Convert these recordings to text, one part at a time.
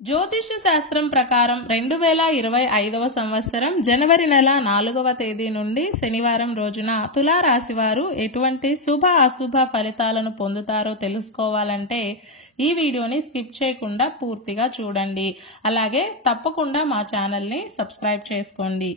జ్యోతిష్య శాస్త్రం ప్రకారం 2025వ సంవత్సరం జనవరి నెల 4వ తేదీ నుండి శనివారం రోజున తులారాశి వారు ఎటువంటి శుభ అశుభ ఫలితాలను పొందుతారో తెలుసుకోవాలంటే ఈ వీడియోని స్కిప్ చేయకుండా పూర్తిగా చూడండి. అలాగే తప్పకుండా మా ఛానల్ని సబ్స్క్రైబ్ చేసుకోండి.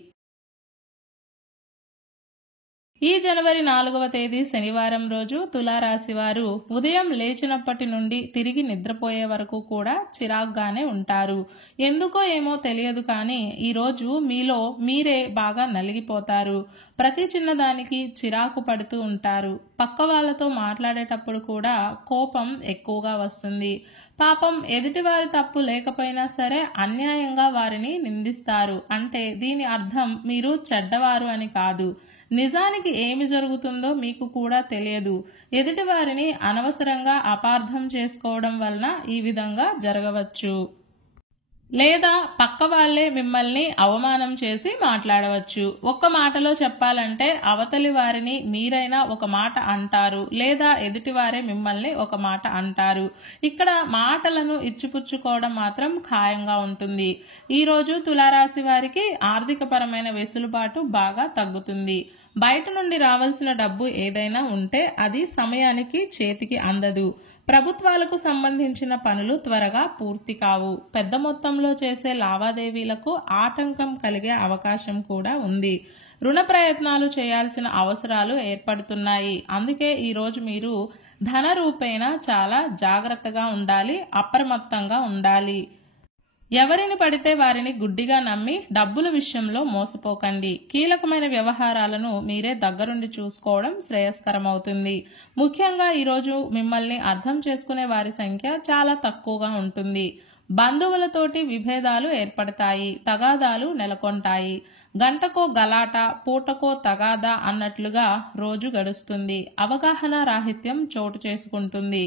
ఈ జనవరి 4వ తేదీ శనివారం రోజు తులారాశి వారు ఉదయం లేచినప్పటి నుండి తిరిగి నిద్రపోయే వరకు కూడా చిరాగ్గానే ఉంటారు. ఎందుకో ఏమో తెలియదు కానీ ఈరోజు మీలో మీరే బాగా నలిగిపోతారు. ప్రతి చిన్నదానికి చిరాకు పడుతూ ఉంటారు. పక్క వాళ్ళతో మాట్లాడేటప్పుడు కూడా కోపం ఎక్కువగా వస్తుంది. పాపం ఎదుటివారి తప్పు లేకపోయినా సరే అన్యాయంగా వారిని నిందిస్తారు. అంటే దీని అర్థం మీరు చెడ్డవారు అని కాదు. నిజానికి ఏమి జరుగుతుందో మీకు కూడా తెలియదు. ఎదుటి వారిని అనవసరంగా అపార్థం చేసుకోవడం వలన ఈ విధంగా జరగవచ్చు. లేదా పక్క వాళ్లే మిమ్మల్ని అవమానం చేసి మాట్లాడవచ్చు. ఒక్క మాటలో చెప్పాలంటే అవతలి వారిని మీరైనా ఒక మాట అంటారు, లేదా ఎదుటివారే మిమ్మల్ని ఒక మాట అంటారు. ఇక్కడ మాటలను ఇచ్చిపుచ్చుకోవడం మాత్రం ఖాయంగా ఉంటుంది. ఈరోజు తులారాశి వారికి ఆర్థికపరమైన వెసులుబాటు బాగా తగ్గుతుంది. బయట నుండి రావాల్సిన డబ్బు ఏదైనా ఉంటే అది సమయానికి చేతికి అందదు. ప్రభుత్వాలకు సంబంధించిన పనులు త్వరగా పూర్తి కావు. పెద్ద మొత్తంలో చేసే లావాదేవీలకు ఆటంకం కలిగే అవకాశం కూడా ఉంది. రుణ ప్రయత్నాలు చేయాల్సిన అవసరాలు ఏర్పడుతున్నాయి. అందుకే ఈరోజు మీరు ధన రూపేణా చాలా జాగ్రత్తగా ఉండాలి, అప్రమత్తంగా ఉండాలి. ఎవరిని పడితే వారిని గుడ్డిగా నమ్మి డబ్బుల విషయంలో మోసపోకండి. కీలకమైన వ్యవహారాలను మీరే దగ్గరుండి చూసుకోవడం శ్రేయస్కరమవుతుంది. ముఖ్యంగా ఈరోజు మిమ్మల్ని అర్థం చేసుకునే వారి సంఖ్య చాలా తక్కువగా ఉంటుంది. బంధువులతోటి విభేదాలు ఏర్పడతాయి, తగాదాలు నెలకొంటాయి. గంటకో గలాట, పూటకో తగాదా అన్నట్లుగా రోజు గడుస్తుంది. అవగాహన రాహిత్యం చోటు చేసుకుంటుంది.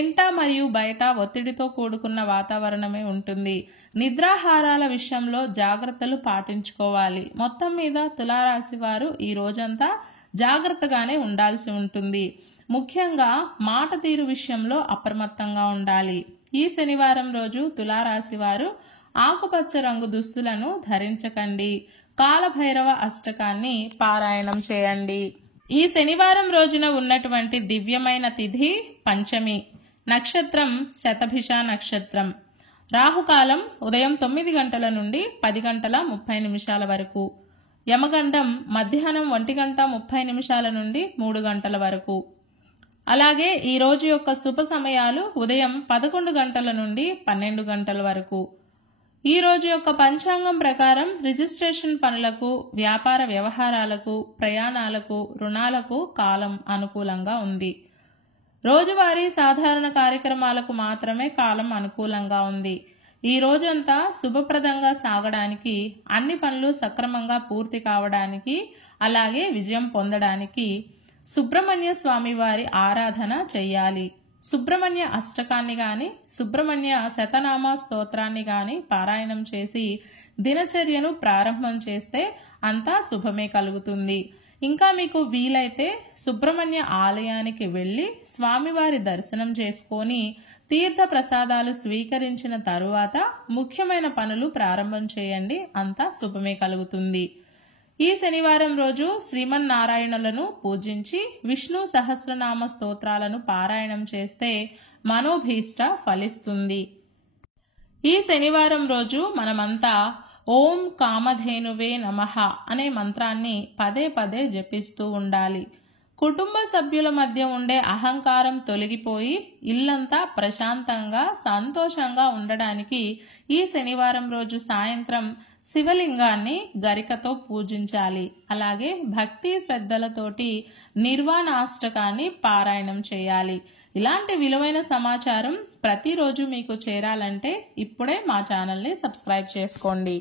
ఇంట మరియు బయట ఒత్తిడితో కూడుకున్న వాతావరణమే ఉంటుంది. నిద్రాహారాల విషయంలో జాగ్రత్తలు పాటించుకోవాలి. మొత్తం మీద తులారాశి వారు ఈ రోజంతా జాగ్రత్తగానే ఉండాల్సి ఉంటుంది. ముఖ్యంగా మాట తీరు విషయంలో అప్రమత్తంగా ఉండాలి. ఈ శనివారం రోజు తులారాశి వారు ఆకుపచ్చ రంగు దుస్తులను ధరించకండి. కాలభైరవ అష్టకాన్ని పారాయణం చేయండి. ఈ శనివారం రోజున ఉన్నటువంటి దివ్యమైన తిథి పంచమి. నక్షత్రం శతభిష నక్షత్రం. రాహుకాలం ఉదయం 9 గంటల నుండి 10 గంటల 30 నిమిషాల వరకు. యమగండం మధ్యాహ్నం 1 గంట 30 నిమిషాల నుండి 3 గంటల వరకు. అలాగే ఈ రోజు యొక్క శుభ సమయాలు ఉదయం 11 గంటల నుండి 12 గంటల వరకు. ఈ రోజు యొక్క పంచాంగం ప్రకారం రిజిస్ట్రేషన్ పనులకు, వ్యాపార వ్యవహారాలకు, ప్రయాణాలకు, రుణాలకు కాలం అనుకూలంగా ఉంది. రోజువారీ సాధారణ కార్యక్రమాలకు మాత్రమే కాలం అనుకూలంగా ఉంది. ఈ రోజంతా శుభప్రదంగా సాగడానికి, అన్ని పనులు సక్రమంగా పూర్తి కావడానికి, అలాగే విజయం పొందడానికి సుబ్రహ్మణ్య స్వామి వారి ఆరాధన చెయ్యాలి. సుబ్రహ్మణ్య అష్టకాన్ని గాని, సుబ్రహ్మణ్య శతనామ స్తోత్రాన్ని గాని పారాయణం చేసి దినచర్యను ప్రారంభం చేస్తే అంతా శుభమే కలుగుతుంది. ఇంకా మీకు వీలైతే సుబ్రహ్మణ్య ఆలయానికి వెళ్లి స్వామివారి దర్శనం చేసుకొని తీర్థ ప్రసాదాలు స్వీకరించిన తరువాత ముఖ్యమైన పనులు ప్రారంభం చేయండి. అంతా శుభమే కలుగుతుంది. ఈ శనివారం రోజు శ్రీమన్నారాయణులను పూజించి విష్ణు సహస్రనామ స్తోత్రాలను పారాయణం చేస్తే మనోభీష్ట ఫలిస్తుంది. ఈ శనివారం రోజు మనమంతా ఓం కామధేనువే నమః అనే మంత్రాన్ని పదే పదే జపిస్తూ ఉండాలి. కుటుంబ సభ్యుల మధ్య ఉండే అహంకారం తొలగిపోయి ఇల్లంతా ప్రశాంతంగా సంతోషంగా ఉండడానికి ఈ శనివారం రోజు సాయంత్రం శివలింగాన్ని గరికతో పూజించాలి. అలాగే భక్తి శ్రద్ధలతోటి నిర్వాణాష్టకాన్ని పారాయణం చేయాలి. ఇలాంటి విలువైన సమాచారం ప్రతిరోజు మీకు చేరాలంటే ఇప్పుడే మా ఛానల్ని సబ్స్క్రైబ్ చేసుకోండి.